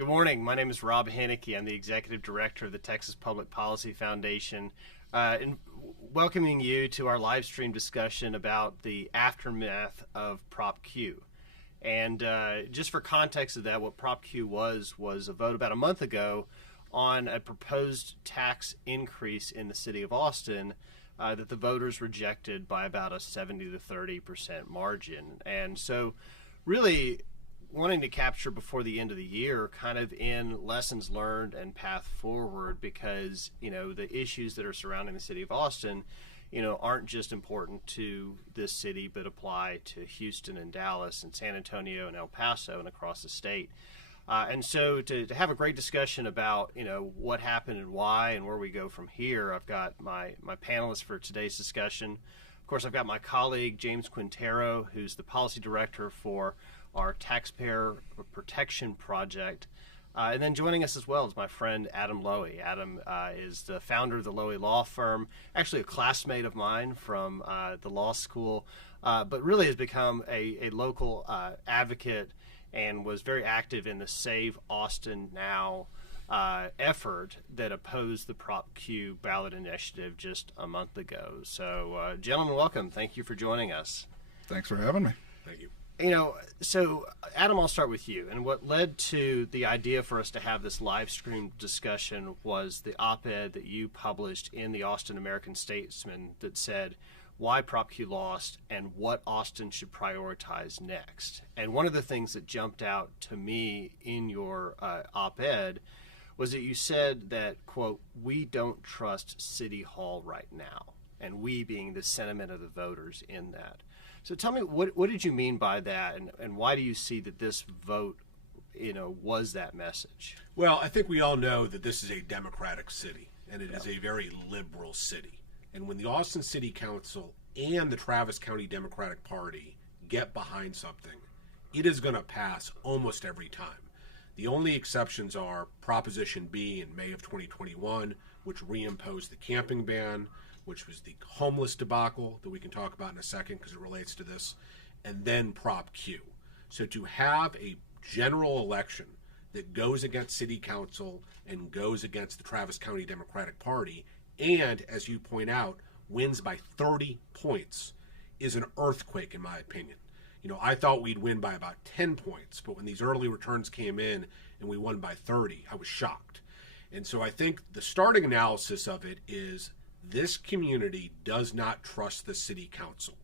Good morning. My name is Rob Henneke. I'm the Executive Director of the Texas Public Policy Foundation, and welcoming you to our live stream discussion about the aftermath of Prop Q. And just for context of that, what Prop Q was a vote about a month ago on a proposed tax increase in the city of Austin that the voters rejected by about a 70 to 30% margin. And so really wanting to capture before the end of the year kind of in lessons learned and path forward, because the issues that are surrounding the city of Austin aren't just important to this city but apply to Houston and Dallas and San Antonio and El Paso and across the state. And so to have a great discussion about what happened and why and where we go from here, I've got my panelists for today's discussion. Of course, I've got my colleague James Quintero, who's the policy director for our Taxpayer Protection Project. And then joining us as well is my friend Adam Loewy. Adam is the founder of the Loewy Law Firm, actually a classmate of mine from the law school, but really has become a local advocate and was very active in the Save Austin Now effort that opposed the Prop Q ballot initiative just a month ago. So, gentlemen, welcome. Thank you for joining us. Thanks for having me. Thank you. So Adam, I'll start with you. And what led to the idea for us to have this live stream discussion was the op-ed that you published in the Austin American-Statesman that said why Prop Q lost and what Austin should prioritize next. And one of the things that jumped out to me in your op-ed was that you said that, quote, "we don't trust City Hall right now," and we being the sentiment of the voters in that. So tell me, what did you mean by that, and why do you see that this vote, was that message? Well, I think we all know that this is a Democratic city, and it is a very liberal city. And when the Austin City Council and the Travis County Democratic Party get behind something, it is going to pass almost every time. The only exceptions are Proposition B in May of 2021, which reimposed the camping ban, which was the homeless debacle that we can talk about in a second because it relates to this, and then Prop Q. So to have a general election that goes against City Council and goes against the Travis County Democratic Party, and, as you point out, wins by 30 points is an earthquake, in my opinion. I thought we'd win by about 10 points, but when these early returns came in and we won by 30, I was shocked. And so I think the starting analysis of it is this community does not trust the city council.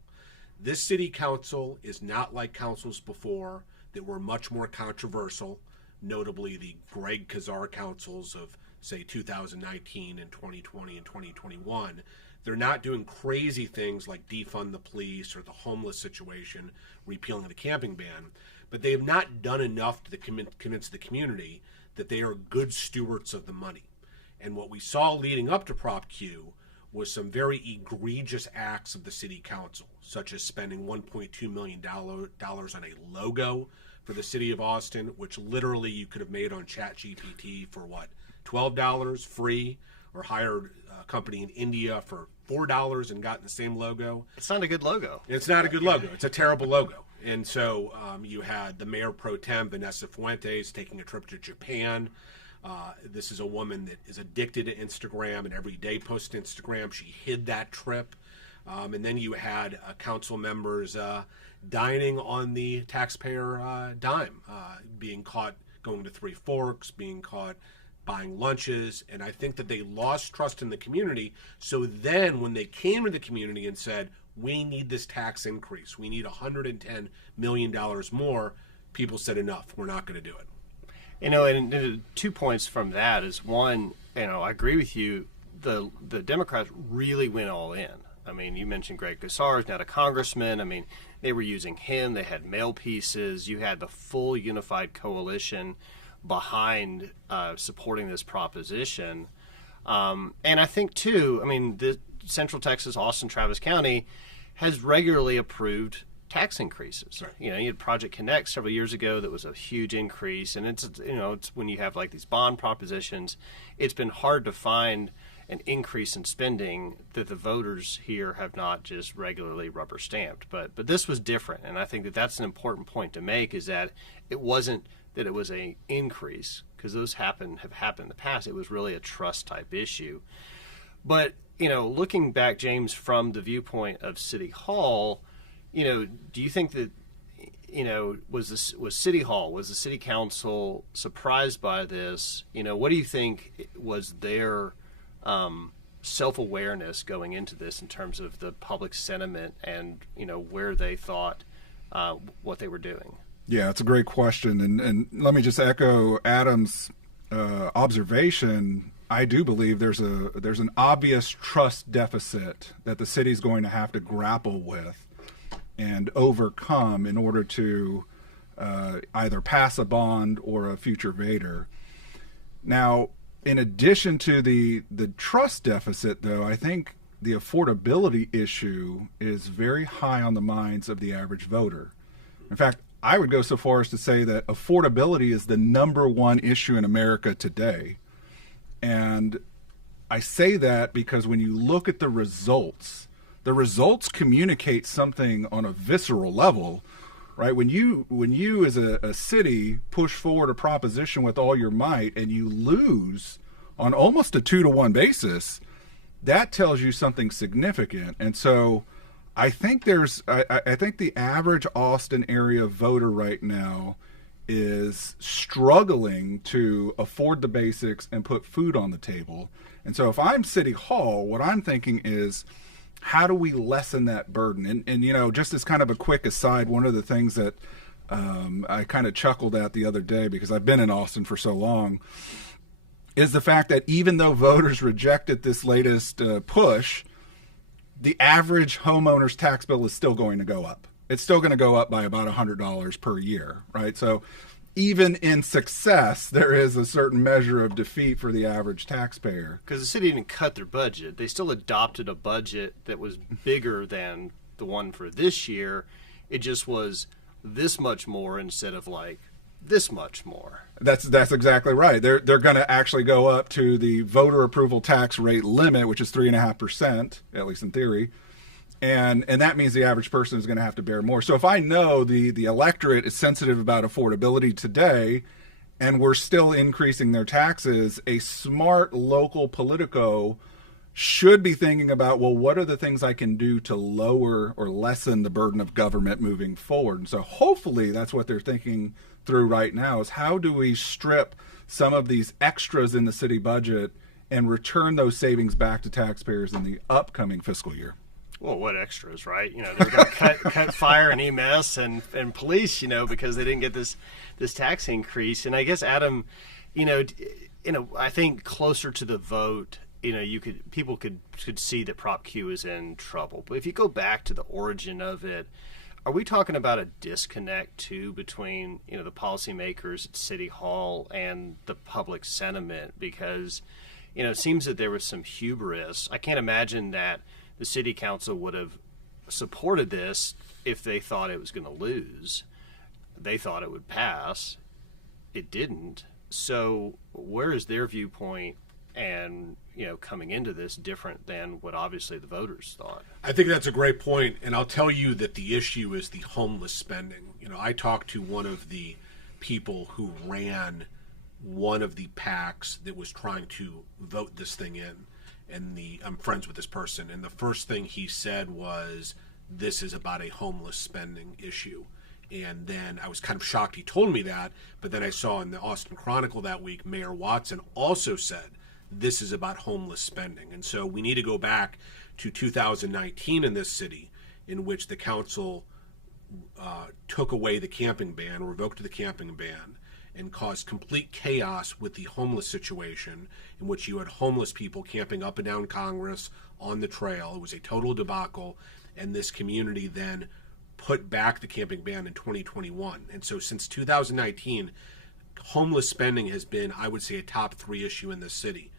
This city council is not like councils before that were much more controversial, notably the Greg Kazar councils of, say, 2019 and 2020 and 2021. They're not doing crazy things like defund the police or the homeless situation, repealing the camping ban, but they have not done enough to convince the community that they are good stewards of the money. And what we saw leading up to Prop Q was some very egregious acts of the city council, such as spending $1.2 million on a logo for the city of Austin, which literally you could have made on ChatGPT for $12 free, or hired a company in India for $4 and gotten the same logo. It's not a good logo. It's not a good logo. It's a terrible logo. And so you had the mayor pro tem, Vanessa Fuentes, taking a trip to Japan. This is a woman that is addicted to Instagram and every day posts to Instagram. She hid that trip. And then you had council members dining on the taxpayer dime, being caught going to Three Forks, being caught buying lunches. And I think that they lost trust in the community. So then when they came to the community and said, we need this tax increase, we need $110 million more, people said enough, we're not going to do it. And 2 points from that is, one, I agree with you. The Democrats really went all in. I mean, you mentioned Greg Kazar is not a congressman. I mean, they were using him. They had mail pieces. You had the full unified coalition behind supporting this proposition. And I think, too, the Central Texas, Austin, Travis County has regularly approved tax increases. Right. You had Project Connect several years ago that was a huge increase, and it's when you have like these bond propositions, it's been hard to find an increase in spending that the voters here have not just regularly rubber stamped. But this was different, and I think that that's an important point to make, is that it wasn't that it was an increase, because those have happened in the past. It was really a trust type issue. But, looking back, James, from the viewpoint of City Hall, do you think that, was City Hall, was the City Council surprised by this? What do you think was their self-awareness going into this in terms of the public sentiment and, where they thought what they were doing? Yeah, it's a great question. And let me just echo Adam's observation. I do believe there's an obvious trust deficit that the city's going to have to grapple with and overcome in order to either pass a bond or a future Vader. Now, in addition to the trust deficit, though, I think the affordability issue is very high on the minds of the average voter. In fact, I would go so far as to say that affordability is the number one issue in America today. And I say that because when you look at the results communicate something on a visceral level, right? When you as a city push forward a proposition with all your might and you lose on almost a 2-to-1 basis, that tells you something significant. And so I think I think the average Austin area voter right now is struggling to afford the basics and put food on the table. And so if I'm City Hall, what I'm thinking is, how do we lessen that burden? And just as kind of a quick aside, one of the things that I kind of chuckled at the other day, because I've been in Austin for so long, is the fact that even though voters rejected this latest push, the average homeowner's tax bill is still going to go up. It's still going to go up by about $100 per year, right? So even in success, there is a certain measure of defeat for the average taxpayer. Because the city didn't cut their budget. They still adopted a budget that was bigger than the one for this year. It just was this much more instead of like this much more. That's exactly right. They're going to actually go up to the voter approval tax rate limit, which is 3.5%, at least in theory. And that means the average person is going to have to bear more. So if I know the electorate is sensitive about affordability today, and we're still increasing their taxes, a smart local politico should be thinking about, well, what are the things I can do to lower or lessen the burden of government moving forward? And so hopefully that's what they're thinking through right now, is how do we strip some of these extras in the city budget and return those savings back to taxpayers in the upcoming fiscal year? Well, what extras, right? They're going to cut fire and EMS and police, because they didn't get this tax increase. And I guess, Adam, I think closer to the vote, people could see that Prop Q is in trouble. But if you go back to the origin of it, are we talking about a disconnect too between the policymakers at City Hall and the public sentiment? Because it seems that there was some hubris. I can't imagine that the City Council would have supported this if they thought it was going to lose. They thought it would pass. It didn't. So where is their viewpoint and coming into this different than what obviously the voters thought? I think that's a great point, and I'll tell you that the issue is the homeless spending. I talked to one of the people who ran one of the PACs that was trying to vote this thing in, and I'm friends with this person, and the first thing he said was, this is about a homeless spending issue. And then I was kind of shocked he told me that, but then I saw in the Austin Chronicle that week, Mayor Watson also said, this is about homeless spending. And so we need to go back to 2019 in this city, in which the council took away the camping ban, revoked the camping ban, and caused complete chaos with the homeless situation, in which you had homeless people camping up and down Congress on the trail. It was a total debacle, and this community then put back the camping ban in 2021. And so since 2019, homeless spending has been, I would say, a top 3 issue in this city.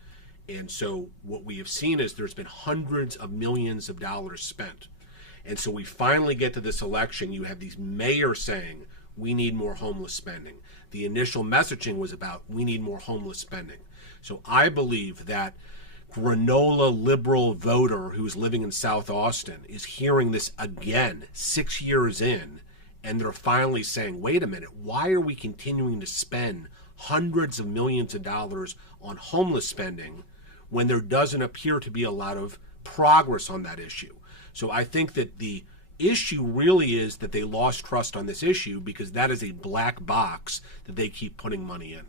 And so what we have seen is there's been hundreds of millions of dollars spent. And so we finally get to this election, you have these mayors saying, we need more homeless spending. The initial messaging was about, we need more homeless spending. So I believe that granola liberal voter who's living in South Austin is hearing this again 6 years in, and they're finally saying, wait a minute, why are we continuing to spend hundreds of millions of dollars on homeless spending when there doesn't appear to be a lot of progress on that issue? So I think that the issue really is that they lost trust on this issue because that is a black box that they keep putting money in.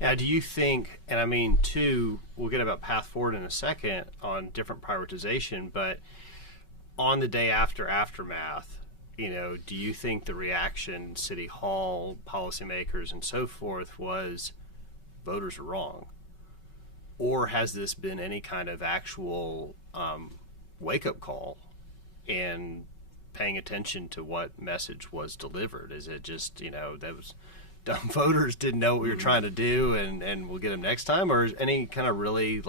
Now, do you think, and I mean, too, we'll get about path forward in a second on different prioritization, but on the day after aftermath, do you think the reaction, City Hall, policymakers, and so forth, was voters are wrong? Or has this been any kind of actual wake-up call and paying attention to what message was delivered? Is it just, that was dumb voters didn't know what we were trying to do and we'll get them next time? Or is any kind of really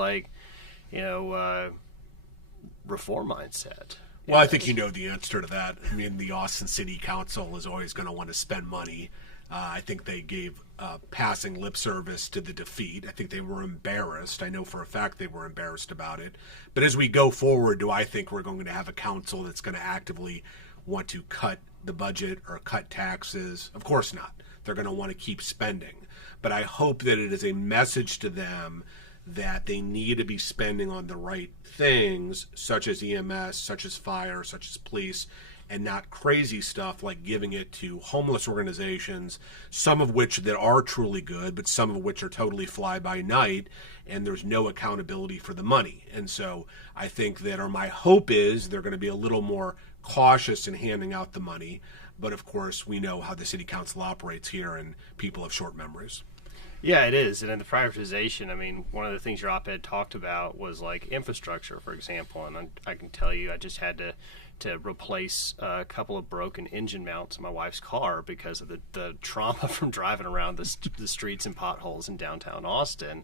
reform mindset? Well, I think you know the answer to that. I mean, the Austin City Council is always going to want to spend money. I think they gave passing lip service to the defeat. I think they were embarrassed. I know for a fact they were embarrassed about it. But as we go forward, do I think we're going to have a council that's going to actively want to cut the budget or cut taxes? Of course not. They're going to want to keep spending. But I hope that it is a message to them that they need to be spending on the right things, such as EMS, such as fire, such as police, and not crazy stuff like giving it to homeless organizations, some of which that are truly good, but some of which are totally fly by night, and there's no accountability for the money. And so I think that, or my hope is, they're going to be a little more cautious in handing out the money. But of course, we know how the city council operates here, and people have short memories. Yeah, it is. And in the prioritization, I mean, one of the things your op-ed talked about was like infrastructure, for example. And I can tell you, I just had to replace a couple of broken engine mounts in my wife's car because of the trauma from driving around the streets and potholes in downtown Austin.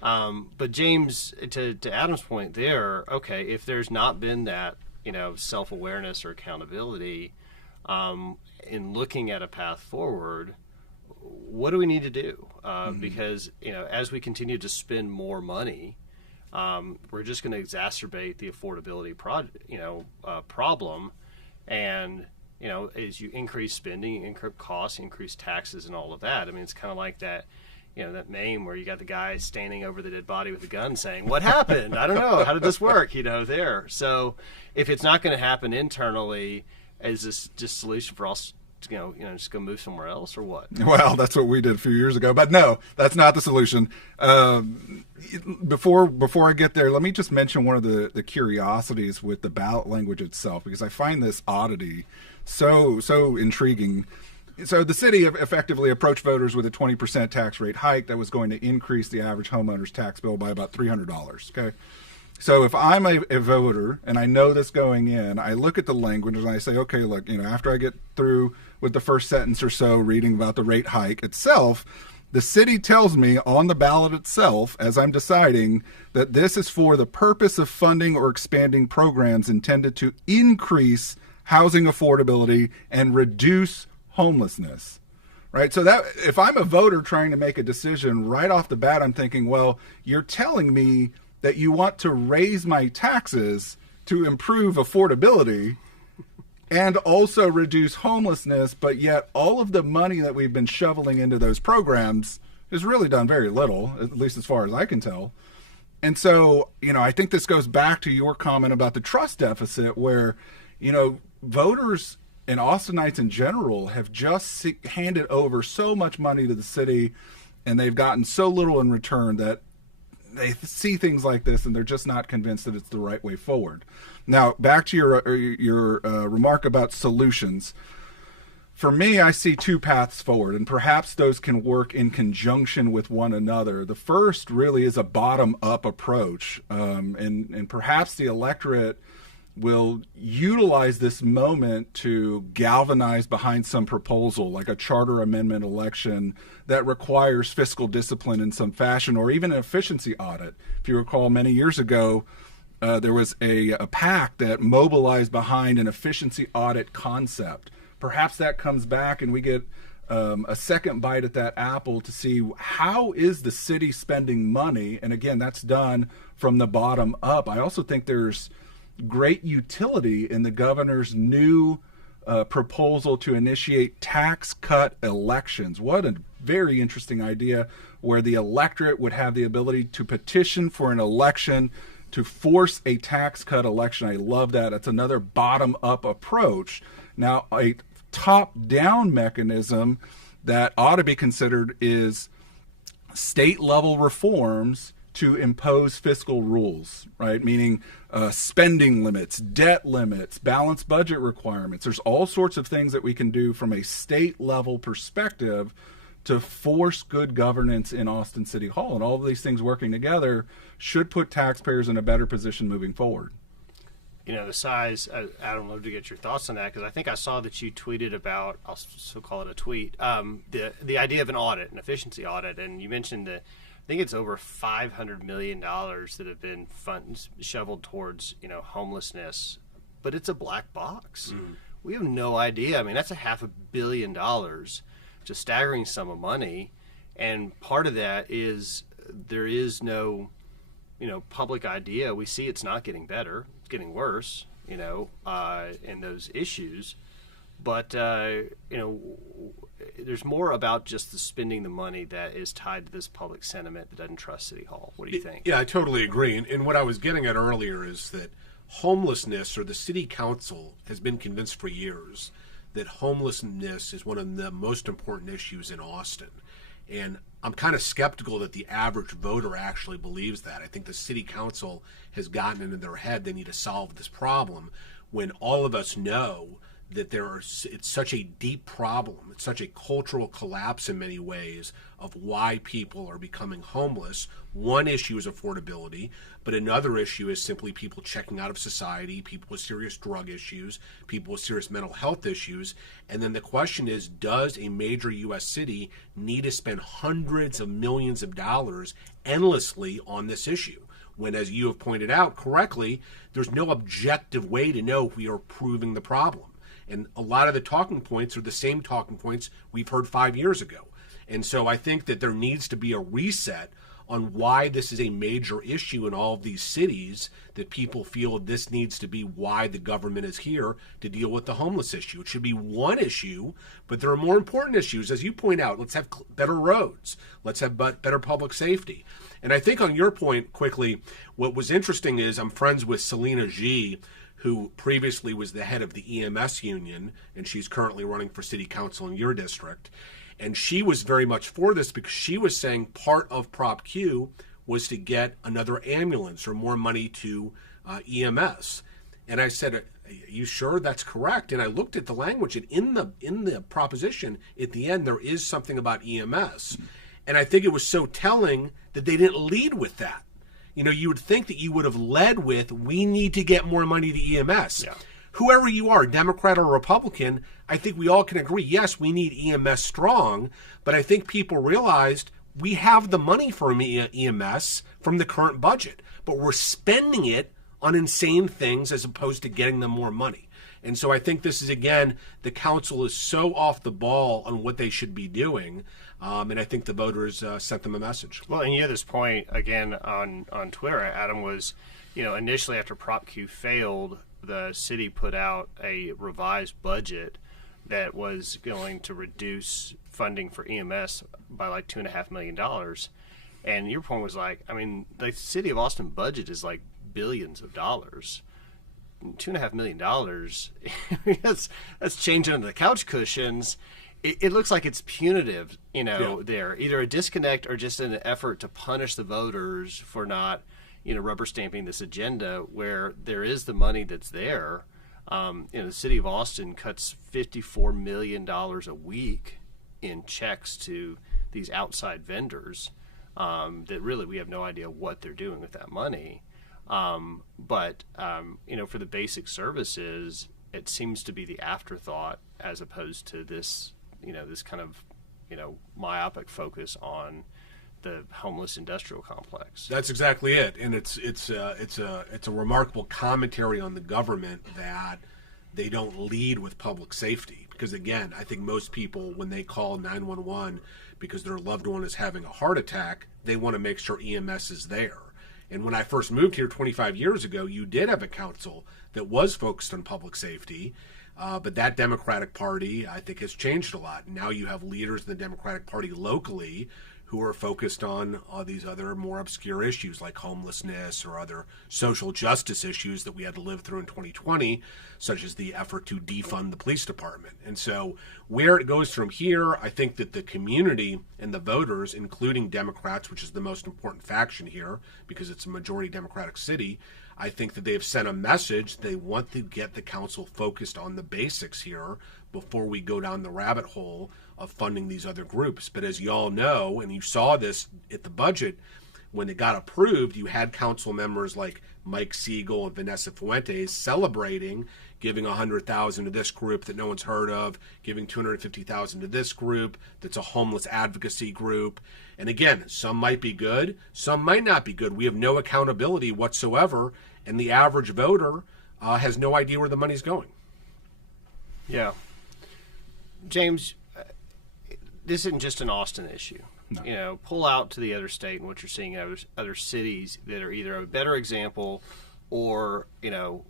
But James, to Adam's point there, okay, if there's not been that, self-awareness or accountability in looking at a path forward, what do we need to do? Because, as we continue to spend more money, we're just going to exacerbate the affordability problem. And, as you increase spending, increase costs, increase taxes and all of that. I mean, it's kind of like that, that meme where you got the guy standing over the dead body with a gun saying, what happened? I don't know. How did this work? There. So if it's not going to happen internally, is this just a solution for us? Just go move somewhere else or what? Well, that's what we did a few years ago. But no, that's not the solution. Before I get there, let me just mention one of the curiosities with the ballot language itself, because I find this oddity so intriguing. So the city effectively approached voters with a 20% tax rate hike that was going to increase the average homeowner's tax bill by about $300. Okay. So if I'm a voter and I know this going in, I look at the language and I say, okay, look, after I get through with the first sentence or so reading about the rate hike itself, the city tells me on the ballot itself, as I'm deciding, that this is for the purpose of funding or expanding programs intended to increase housing affordability and reduce homelessness. Right? So that if I'm a voter trying to make a decision right off the bat, I'm thinking, well, you're telling me that you want to raise my taxes to improve affordability and also reduce homelessness, but yet all of the money that we've been shoveling into those programs has really done very little, at least as far as I can tell. And so, I think this goes back to your comment about the trust deficit where, voters and Austinites in general have just handed over so much money to the city and they've gotten so little in return that they see things like this and they're just not convinced that it's the right way forward. Now, back to your remark about solutions. For me, I see two paths forward, and perhaps those can work in conjunction with one another. The first really is a bottom-up approach, and perhaps the electorate will utilize this moment to galvanize behind some proposal, like a charter amendment election that requires fiscal discipline in some fashion, or even an efficiency audit. If you recall, many years ago, there was a PAC that mobilized behind an efficiency audit concept. Perhaps that comes back and we get a second bite at that apple to see how is the city spending money. And again, that's done from the bottom up. I also think there's great utility in the governor's new proposal to initiate tax cut elections. What a very interesting idea, where the electorate would have the ability to petition for an election to force a tax cut election. I love that. It's another bottom up approach. Now, a top down mechanism that ought to be considered is state level reforms to impose fiscal rules, right? Meaning spending limits, debt limits, balanced budget requirements. There's all sorts of things that we can do from a state level perspective to force good governance in Austin City Hall. And all of these things working together should put taxpayers in a better position moving forward. You know, the size, I'd love to get your thoughts on that, because I think I saw that you tweeted about, I'll still call it a tweet, the idea of an audit, an efficiency audit, and you mentioned that I think it's over $500 million that have been funds shoveled towards, homelessness, but it's a black box. We have no idea. I mean, that's $500 million, just a staggering sum of money, and part of that is there is no, public idea. We see it's not getting better; it's getting worse, in those issues. But there's more about just the spending the money that is tied to this public sentiment that doesn't trust City Hall. What do you think? Yeah, I totally agree. And what I was getting at earlier is that homelessness, or the city council, has been convinced for years that homelessness is one of the most important issues in Austin. And I'm kind of skeptical that the average voter actually believes that. I think the city council has gotten into their head they need to solve this problem, when all of us know that it's such a deep problem. It's such a cultural collapse in many ways of why people are becoming homeless. One issue is affordability, but another issue is simply people checking out of society, people with serious drug issues, people with serious mental health issues. And then the question is, does a major U.S. city need to spend hundreds of millions of dollars endlessly on this issue? When, as you have pointed out correctly, there's no objective way to know if we are improving the problem. And a lot of the talking points are the same talking points we've heard 5 years ago. And so I think that there needs to be a reset on why this is a major issue in all of these cities, that people feel this needs to be why the government is here to deal with the homeless issue. It should be one issue, but there are more important issues. As you point out, let's have better roads. Let's have better public safety. And I think on your point, quickly, what was interesting is I'm friends with Selena G., who previously was the head of the EMS union, and she's currently running for city council in your district. And she was very much for this, because she was saying part of Prop Q was to get another ambulance or more money to EMS. And I said, are you sure that's correct? And I looked at the language, and in the proposition at the end, there is something about EMS. And I think it was so telling that they didn't lead with that. You would think that you would have led with, we need to get more money to EMS. Yeah. Whoever you are, Democrat or Republican, I think we all can agree, yes, we need EMS strong, but I think people realized we have the money for EMS from the current budget, but we're spending it on insane things as opposed to getting them more money. And so I think this is, again, the council is so off the ball on what they should be doing. And I think the voters sent them a message. Well, and you had this point, again, on Twitter, Adam, was, initially after Prop Q failed, the city put out a revised budget that was going to reduce funding for EMS by like $2.5 million. And your point was like, I mean, the city of Austin budget is like billions of dollars. $2.5 million, that's changing under the couch cushions. It looks like it's punitive, there. Either a disconnect or just an effort to punish the voters for not, rubber stamping this agenda, where there is the money that's there. The city of Austin cuts $54 million a week in checks to these outside vendors that really we have no idea what they're doing with that money. But for the basic services, it seems to be the afterthought as opposed to this, this kind of, myopic focus on the homeless industrial complex. That's exactly it, and it's a remarkable commentary on the government that they don't lead with public safety. Because again, I think most people, when they call 911 because their loved one is having a heart attack, they want to make sure EMS is there. And when I first moved here 25 years ago, you did have a council that was focused on public safety. But that Democratic Party, I think, has changed a lot. Now you have leaders in the Democratic Party locally who are focused on these other more obscure issues like homelessness or other social justice issues that we had to live through in 2020, such as the effort to defund the police department. And so where it goes from here, I think that the community and the voters, including Democrats, which is the most important faction here because it's a majority Democratic city, I think that they have sent a message. They want to get the council focused on the basics here before we go down the rabbit hole of funding these other groups. But as you all know, and you saw this at the budget, when it got approved, you had council members like Mike Siegel and Vanessa Fuentes celebrating, giving $100,000 to this group that no one's heard of, giving $250,000 to this group that's a homeless advocacy group. And again, some might be good, some might not be good. We have no accountability whatsoever, and the average voter has no idea where the money's going. Yeah. James, this isn't just an Austin issue. No. Pull out to the other state and what you're seeing in other cities that are either a better example or,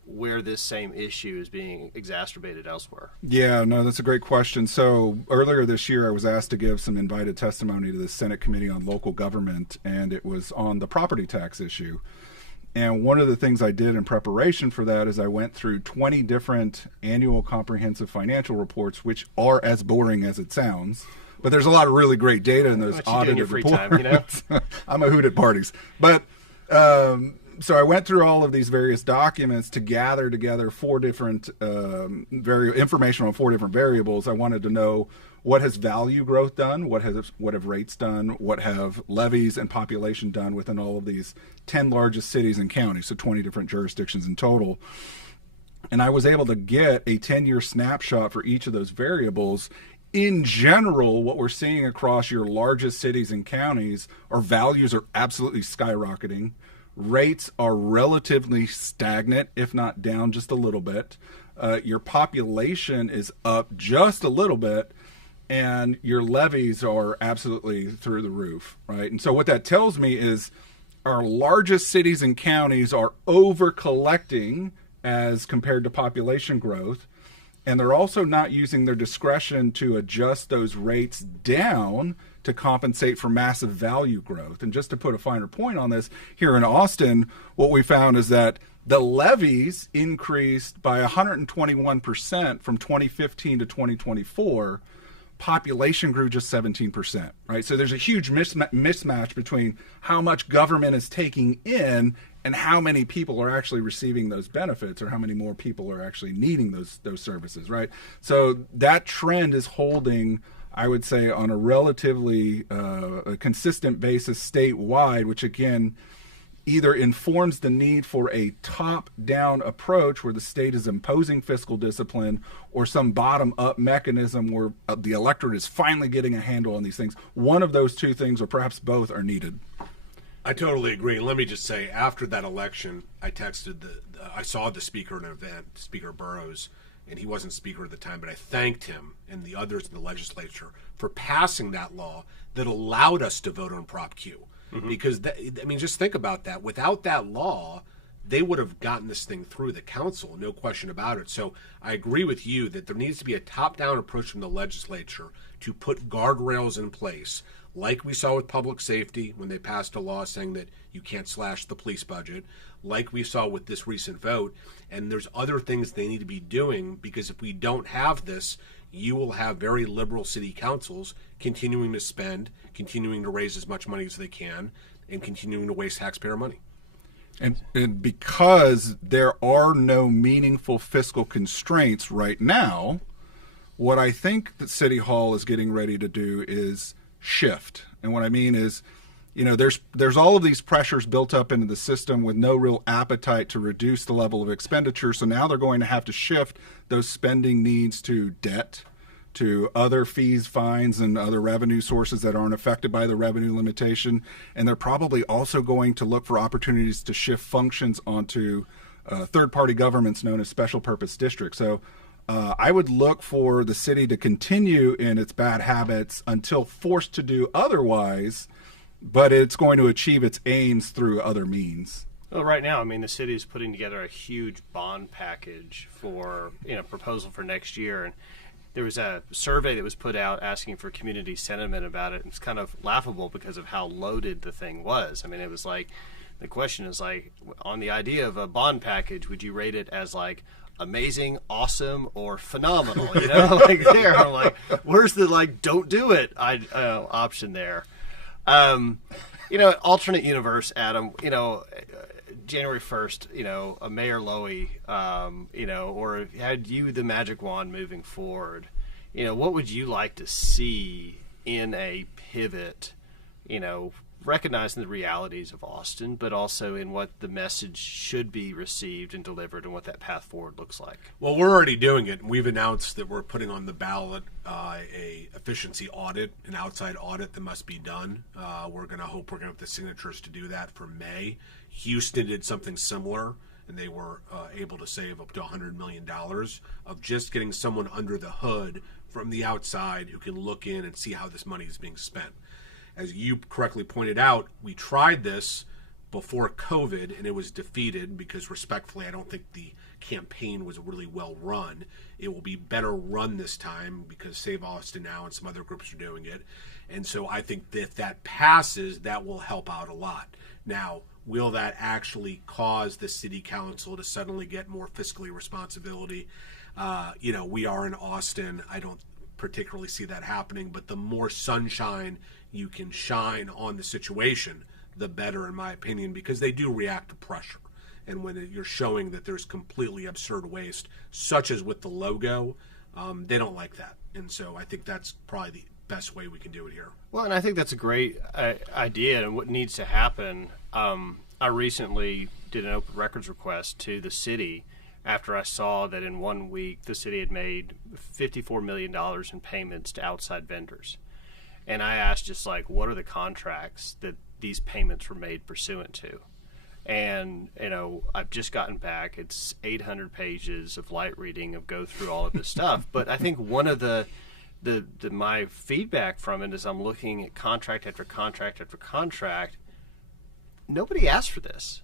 where this same issue is being exacerbated elsewhere. Yeah, no, that's a great question. So earlier this year, I was asked to give some invited testimony to the Senate Committee on Local Government, and it was on the property tax issue. And one of the things I did in preparation for that is I went through 20 different annual comprehensive financial reports, which are as boring as it sounds. But there's a lot of really great data in those audited reports. I'm a hoot at parties. But so I went through all of these various documents to gather together four different information on four different variables. I wanted to know, what has value growth done? What have rates done? What have levies and population done within all of these 10 largest cities and counties? So 20 different jurisdictions in total. And I was able to get a 10-year snapshot for each of those variables. In general, what we're seeing across your largest cities and counties are values are absolutely skyrocketing. Rates are relatively stagnant, if not down just a little bit. Your population is up just a little bit, and your levies are absolutely through the roof, right? And so what that tells me is our largest cities and counties are over collecting as compared to population growth. And they're also not using their discretion to adjust those rates down to compensate for massive value growth. And just to put a finer point on this, here in Austin, what we found is that the levies increased by 121% from 2015 to 2024. Population grew just 17%, right? So there's a huge mismatch between how much government is taking in and how many people are actually receiving those benefits, or how many more people are actually needing those services, right? So that trend is holding, I would say, on a relatively consistent basis statewide, which again either informs the need for a top-down approach where the state is imposing fiscal discipline, or some bottom-up mechanism where the electorate is finally getting a handle on these things. One of those two things, or perhaps both, are needed. I totally agree. Let me just say, after that election, I texted I saw the speaker at an event, Speaker Burrows, and he wasn't speaker at the time, but I thanked him and the others in the legislature for passing that law that allowed us to vote on Prop Q. Mm-hmm. Because, just think about that. Without that law, they would have gotten this thing through the council, no question about it. So I agree with you that there needs to be a top-down approach from the legislature to put guardrails in place, like we saw with public safety when they passed a law saying that you can't slash the police budget, like we saw with this recent vote. And there's other things they need to be doing, because if we don't have this, you will have very liberal city councils continuing to spend, continuing to raise as much money as they can, and continuing to waste taxpayer money. And because there are no meaningful fiscal constraints right now, what I think that City Hall is getting ready to do is shift. And what I mean is, there's all of these pressures built up into the system with no real appetite to reduce the level of expenditure. So now they're going to have to shift those spending needs to debt, to other fees, fines, and other revenue sources that aren't affected by the revenue limitation. And they're probably also going to look for opportunities to shift functions onto third-party governments known as special purpose districts. So I would look for the city to continue in its bad habits until forced to do otherwise, but it's going to achieve its aims through other means. Well, right now, I mean, the city is putting together a huge bond package for, proposal for next year. And there was a survey that was put out asking for community sentiment about it. It's kind of laughable because of how loaded the thing was. I mean, it was like, the question is like, on the idea of a bond package, would you rate it as like amazing, awesome, or phenomenal? Like there, I'm like, where's the like, don't do it option there? Alternate universe, Adam, January 1st, a Mayor Loewy, or had you the magic wand moving forward, what would you like to see in a pivot, recognizing the realities of Austin, but also in what the message should be received and delivered and what that path forward looks like? Well, we're already doing it. We've announced that we're putting on the ballot a efficiency audit, an outside audit that must be done. We're going to have the signatures to do that for May. Houston did something similar, and they were able to save up to $100 million of just getting someone under the hood from the outside who can look in and see how this money is being spent. As you correctly pointed out, we tried this before COVID, and it was defeated because, respectfully, I don't think the campaign was really well run. It will be better run this time because Save Austin Now and some other groups are doing it. And so I think that if that passes, that will help out a lot. Now, will that actually cause the city council to suddenly get more fiscally responsibility? We are in Austin. I don't particularly see that happening, but the more sunshine you can shine on the situation, the better, in my opinion, because they do react to pressure. And when you're showing that there's completely absurd waste, such as with the logo, they don't like that. And so I think that's probably the best way we can do it here. Well, and I think that's a great idea. And what needs to happen, I recently did an open records request to the city after I saw that in 1 week the city had made $54 million in payments to outside vendors. And I asked just like, what are the contracts that these payments were made pursuant to? And, I've just gotten back. It's 800 pages of light reading of go through all of this stuff. But I think one of my feedback from it is I'm looking at contract after contract after contract. Nobody asked for this.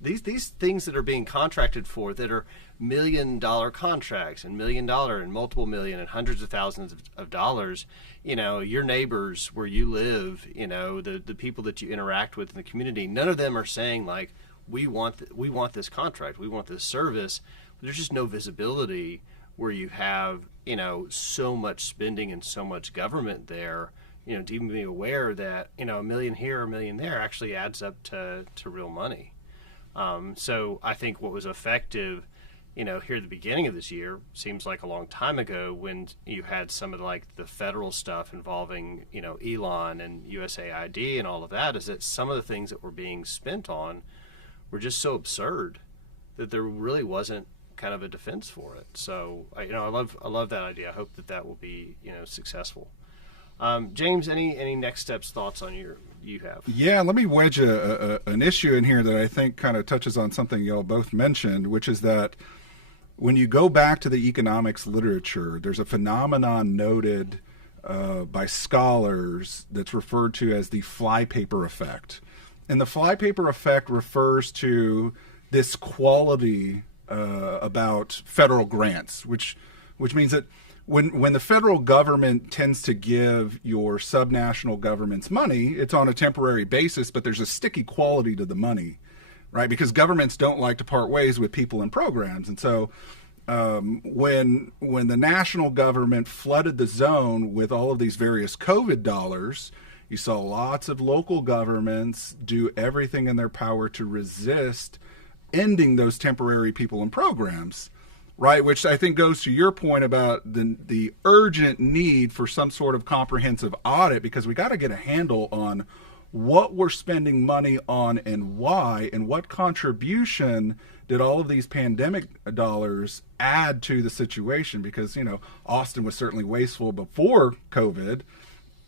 These things that are being contracted for that are $1 million contracts and $1 million and multiple million and hundreds of thousands of dollars, your neighbors where you live, the people that you interact with in the community, none of them are saying like, we want this contract, we want this service. There's just no visibility where you have, so much spending and so much government there, to even be aware that, $1 million here, $1 million there actually adds up to real money. So I think what was effective, here at the beginning of this year, seems like a long time ago when you had some of the federal stuff involving, Elon and USAID and all of that, is that some of the things that were being spent on were just so absurd that there really wasn't kind of a defense for it. So, I love that idea. I hope that will be, successful. James, any next steps, thoughts on you have? Yeah, let me wedge an issue in here that I think kind of touches on something y'all both mentioned, which is that when you go back to the economics literature, there's a phenomenon noted by scholars that's referred to as the flypaper effect. And the flypaper effect refers to this quality about federal grants, which means that when the federal government tends to give your subnational governments money, it's on a temporary basis, but there's a sticky quality to the money, right? Because governments don't like to part ways with people and programs. And so when the national government flooded the zone with all of these various COVID dollars, you saw lots of local governments do everything in their power to resist ending those temporary people and programs. Right, which I think goes to your point about the urgent need for some sort of comprehensive audit, because we got to get a handle on what we're spending money on and why, and what contribution did all of these pandemic dollars add to the situation. Because, Austin was certainly wasteful before COVID,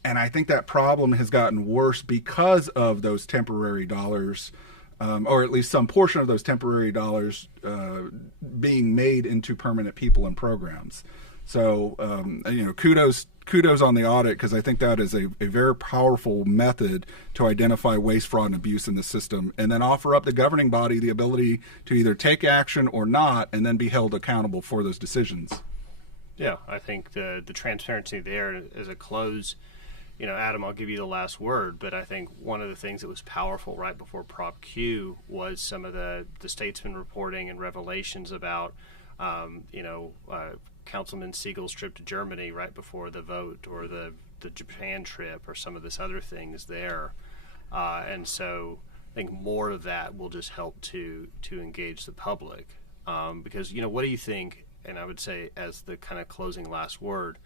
and I think that problem has gotten worse because of those temporary dollars or at least some portion of those temporary dollars being made into permanent people and programs. So, kudos on the audit, because I think that is a very powerful method to identify waste, fraud, and abuse in the system, and then offer up the governing body the ability to either take action or not, and then be held accountable for those decisions. Yeah, I think the transparency there as a close, Adam, I'll give you the last word, but I think one of the things that was powerful right before Prop Q was some of the statesman reporting and revelations about, Councilman Siegel's trip to Germany right before the vote, or the Japan trip, or some of this other things there. And so I think more of that will just help to engage the public. Because, what do you think, and I would say as the kind of closing last word,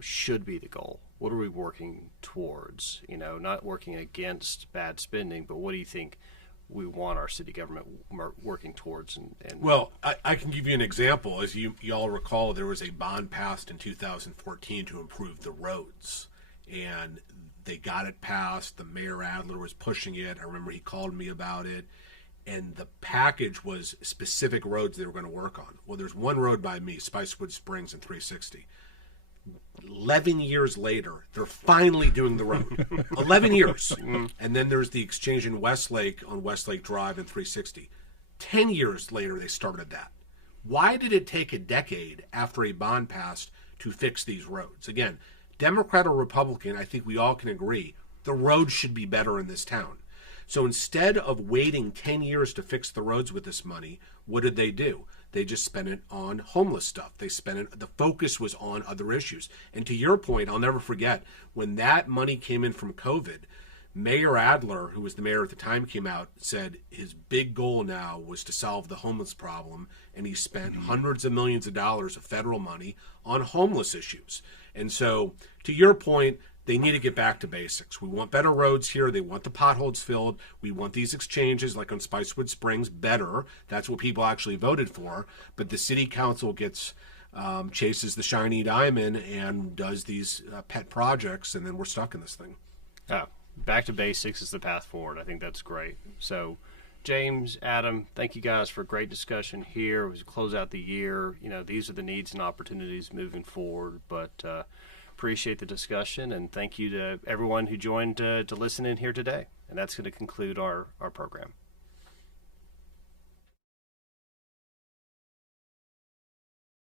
should be the goal? What are we working towards? Not working against bad spending, but what do you think we want our city government working towards? Well, I can give you an example. As you all recall, there was a bond passed in 2014 to improve the roads, and they got it passed. The Mayor Adler was pushing it. I remember he called me about it, and the package was specific roads they were going to work on. Well, there's one road by me, Spicewood Springs and 360. 11 years later, they're finally doing the road. 11 years. And then there's the exchange in Westlake on Westlake Drive and 360. 10 years later, they started that. Why did it take a decade after a bond passed to fix these roads? Again, Democrat or Republican, I think we all can agree, the roads should be better in this town. So instead of waiting 10 years to fix the roads with this money, what did they do? They just spent it on homeless stuff. The focus was on other issues. And to your point, I'll never forget, when that money came in from COVID, Mayor Adler, who was the mayor at the time, came out, said his big goal now was to solve the homeless problem, and he spent hundreds of millions of dollars of federal money on homeless issues. And so, to your point, they need to get back to basics. We want better roads here. They want the potholes filled. We want these exchanges, like on Spicewood Springs, better. That's what people actually voted for. But the city council chases the shiny diamond and does these pet projects, and then we're stuck in this thing. Back to basics is the path forward. I think that's great. So, James, Adam, thank you guys for a great discussion here. As we close out the year, these are the needs and opportunities moving forward. But appreciate the discussion, and thank you to everyone who joined to listen in here today. And that's going to conclude our program.